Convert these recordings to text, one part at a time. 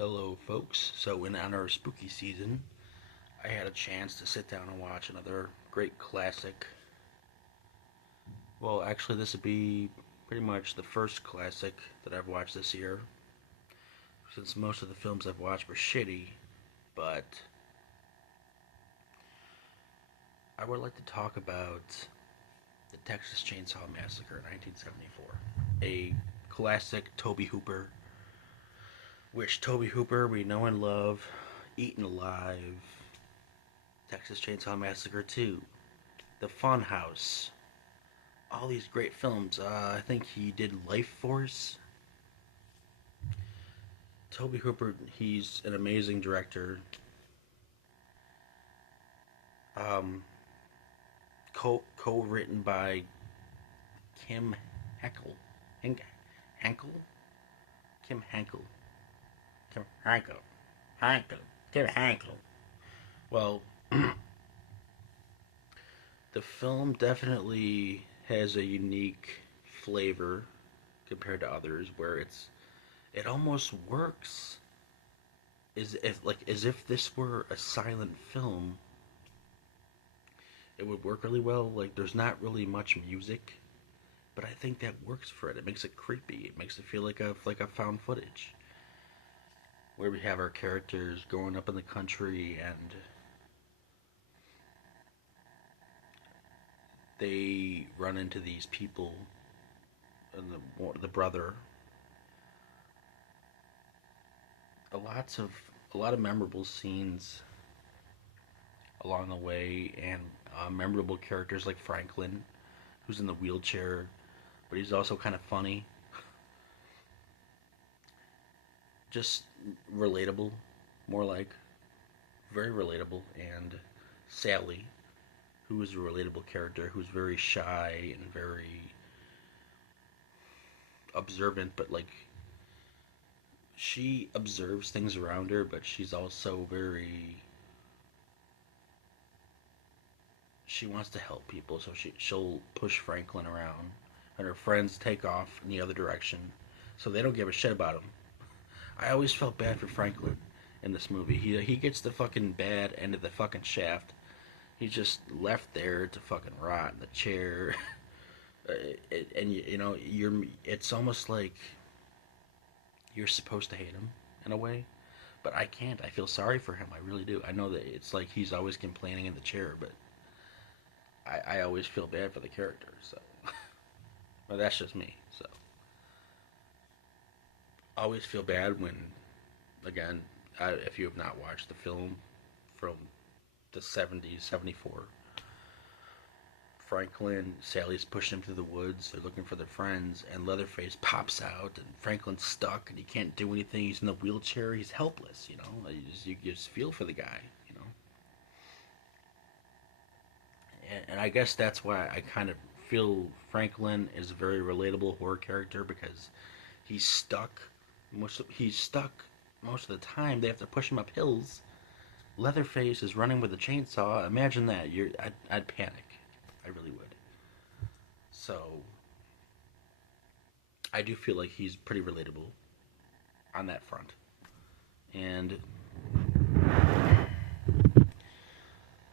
Hello, folks. So, in honor of spooky season, I had a chance to sit down and watch another great classic. Well, actually, this would be pretty much the first classic that I've watched this year, since most of the films I've watched were shitty. But I would like to talk about the Texas Chainsaw Massacre, 1974, a classic Tobe Hooper, which Tobe Hooper we know and love, Eaten Alive, Texas Chainsaw Massacre 2, The Funhouse, all these great films. I think he did Life Force. Tobe Hooper, he's an amazing director. Um, co-written by Kim Henkel. Henkel? Kim Henkel. Kim Henkel. Henkel. Kim Henkel. Well, the film definitely has a unique flavor compared to others, where it almost works as if this were a silent film. It would work really well. Like, there's not really much music, but I think that works for it. It makes it creepy. It makes it feel like a found footage, where we have our characters growing up in the country, and they run into these people, and the brother. A lot of memorable scenes along the way, and memorable characters like Franklin, who's in the wheelchair, but he's also kind of funny, just relatable, more like very relatable. And Sally, who is a relatable character, who's very shy and very observant, but like she observes things around her, but she's also very, she wants to help people, so she'll push Franklin around, and her friends take off in the other direction, so they don't give a shit about him. I always felt bad for Franklin in this movie. He gets the fucking bad end of the fucking shaft. He's just left there to fucking rot in the chair. And you're, it's almost like you're supposed to hate him in a way, but I can't. I feel sorry for him. I really do. I know that it's like he's always complaining in the chair, but I always feel bad for the character. So, but that's just me. So, I always feel bad when, again, if you have not watched the film from the 70s, 74, Franklin, Sally's pushing him through the woods. They're looking for their friends, and Leatherface pops out, and Franklin's stuck, and he can't do anything. He's in the wheelchair. He's helpless. You just feel for the guy. And I guess that's why I kind of feel Franklin is a very relatable horror character, because he's stuck. He's stuck most of the time. They have to push him up hills. Leatherface is running with a chainsaw. Imagine that. I'd panic. I really would. So I do feel like he's pretty relatable on that front. And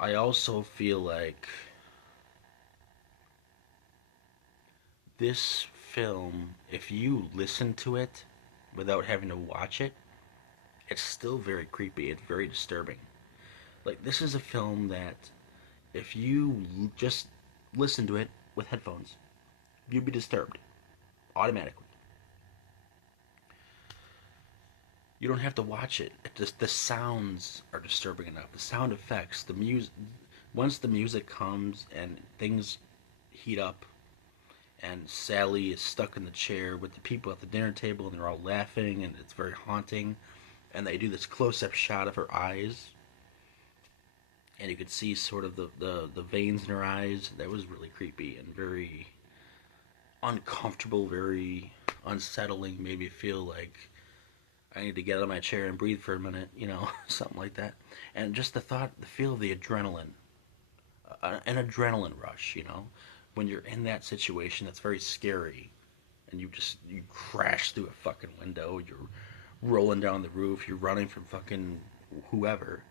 I also feel like this film, if you listen to it without having to watch it, it's still very creepy. It's very disturbing. Like, this is a film that if you just listen to it with headphones, you'd be disturbed automatically. You don't have to watch it. Just the sounds are disturbing enough. The sound effects, the music. Once the music comes and things heat up, and Sally is stuck in the chair with the people at the dinner table, and they're all laughing, and it's very haunting. And they do this close-up shot of her eyes, and you could see sort of the veins in her eyes. That was really creepy and very uncomfortable, very unsettling. Made me feel like I need to get out of my chair and breathe for a minute, something like that. And just the thought, the feel of the adrenaline, an adrenaline rush, when you're in that situation that's very scary, and you crash through a fucking window, you're rolling down the roof, you're running from fucking whoever.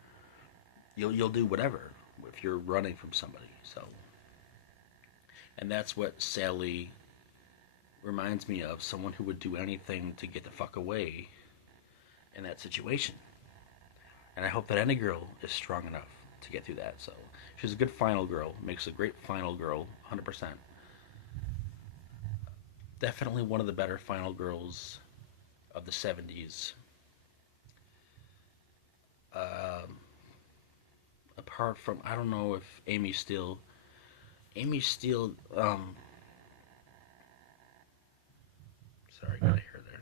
You'll do whatever if you're running from somebody. So, and that's what Sally reminds me of, someone who would do anything to get the fuck away in that situation. And I hope that any girl is strong enough to get through that. So she's a good final girl, makes a great final girl, 100%. Definitely one of the better final girls of the 70s. Um, Apart from, I don't know if Amy Steele, sorry, got a hair there.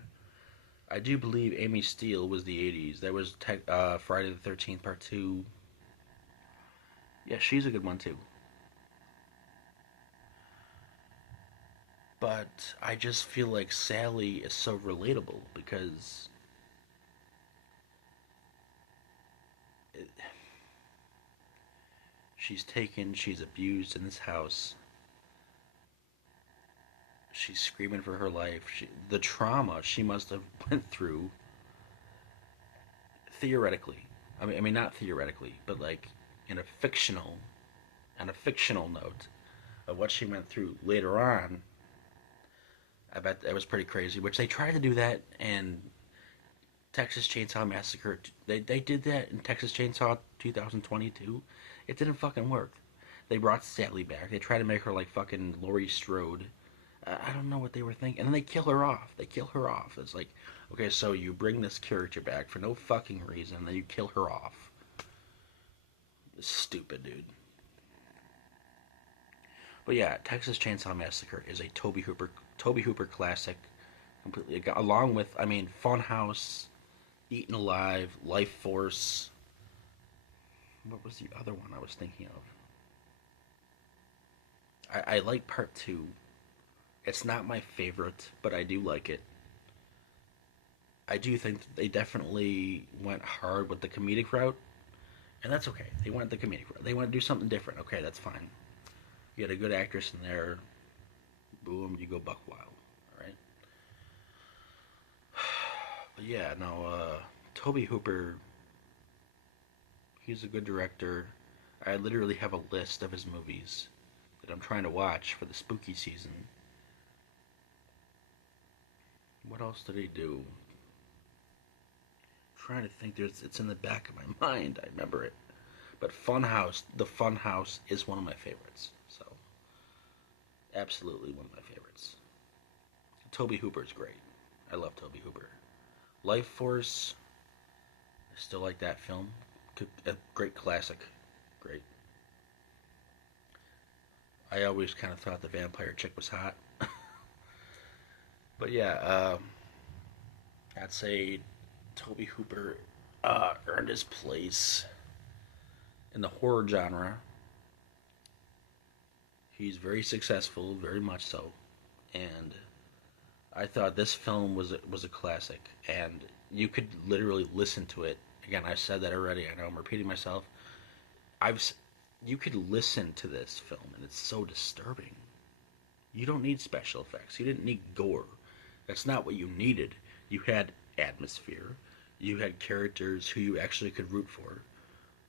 I do believe Amy Steele was the 80s. That was Friday the 13th, Part 2. Yeah, she's a good one too. But I just feel like Sally is so relatable because it, she's taken, she's abused in this house. She's screaming for her life. The trauma she must have went through, theoretically. I mean, not theoretically, but like in a fictional, on a fictional note of what she went through later on. I bet that was pretty crazy. Which they tried to do that in Texas Chainsaw Massacre. They did that in Texas Chainsaw 2022. It didn't fucking work. They brought Sally back. They tried to make her like fucking Laurie Strode. I don't know what they were thinking. And then they kill her off. They kill her off. It's like, okay, so you bring this character back for no fucking reason, then you kill her off. It's stupid, dude. But yeah, Texas Chainsaw Massacre is a Toby Hooper classic, completely. Along with, I mean, Funhouse, Eaten Alive, Life Force. What was the other one I was thinking of? I like Part 2. It's not my favorite, but I do like it. I do think that they definitely went hard with the comedic route, and that's okay. They went the comedic route. They want to do something different. Okay, that's fine. You had a good actress in there. Boom, you go buck wild. All right. But yeah, no. Toby Hooper. He's a good director. I literally have a list of his movies that I'm trying to watch for the spooky season. What else did he do? I'm trying to think. It's in the back of my mind. I remember it. But the Funhouse is one of my favorites. So, absolutely one of my favorites. Toby Hooper is great. I love Toby Hooper. Life Force, I still like that film. A great classic. Great. I always kind of thought the vampire chick was hot. But yeah, I'd say Toby Hooper earned his place in the horror genre. He's very successful, very much so, and I thought this film was a classic, and you could literally listen to it. Again, I said that already. I know I'm repeating myself. I've you could listen to this film, and it's so disturbing. You don't need special effects. You didn't need gore. That's not what you needed. You had atmosphere. You had characters who you actually could root for.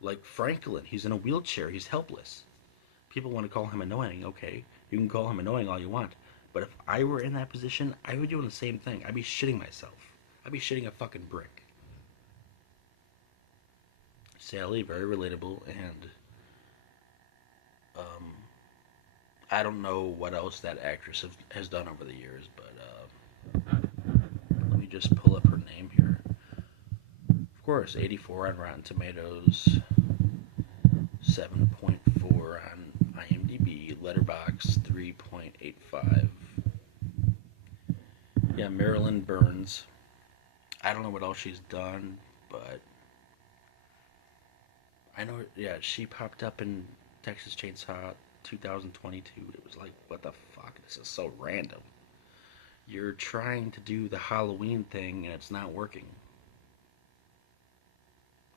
Like Franklin, he's in a wheelchair. He's helpless. People want to call him annoying. Okay, you can call him annoying all you want. But if I were in that position, I would do the same thing. I'd be shitting myself. I'd be shitting a fucking brick. Sally, very relatable, and um, I don't know what else that actress has done over the years, but let me just pull up her name here. Of course, 84 on Rotten Tomatoes, 7.4 on IMDb, Letterboxd 3.85. Yeah, Marilyn Burns. I don't know what else she's done, but I know, yeah, she popped up in Texas Chainsaw 2022. It was like, what the fuck? This is so random. You're trying to do the Halloween thing and it's not working.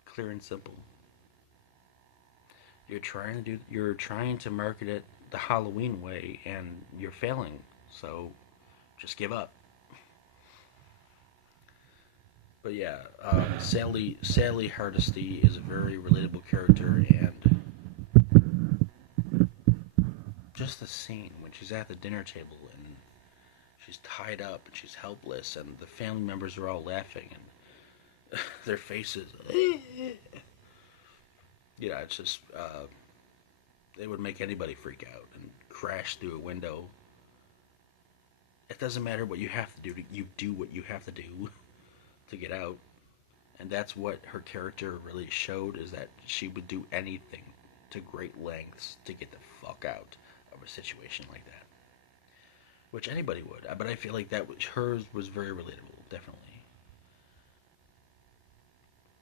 Clear and simple. You're trying to market it the Halloween way and you're failing. So just give up. But yeah, Sally Hardesty is a very relatable character, and just the scene when she's at the dinner table and she's tied up and she's helpless, and the family members are all laughing, and their faces, it's just it would make anybody freak out and crash through a window. It doesn't matter what you have to do. You do what you have to do to get out, and that's what her character really showed, is that she would do anything to great lengths to get the fuck out of a situation like that, which anybody would. But I feel like hers was very relatable, definitely.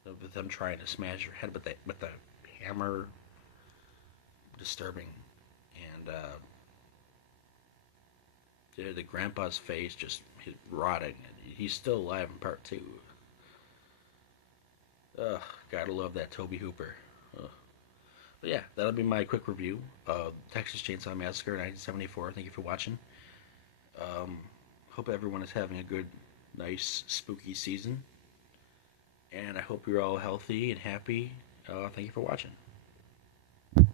With them trying to smash her head with the hammer, disturbing, and the grandpa's face just rotting. He's still alive in part two. Ugh, gotta love that Toby Hooper. Ugh. But yeah, that'll be my quick review of Texas Chainsaw Massacre 1974. Thank you for watching. Hope everyone is having a good, nice, spooky season. And I hope you're all healthy and happy. Thank you for watching.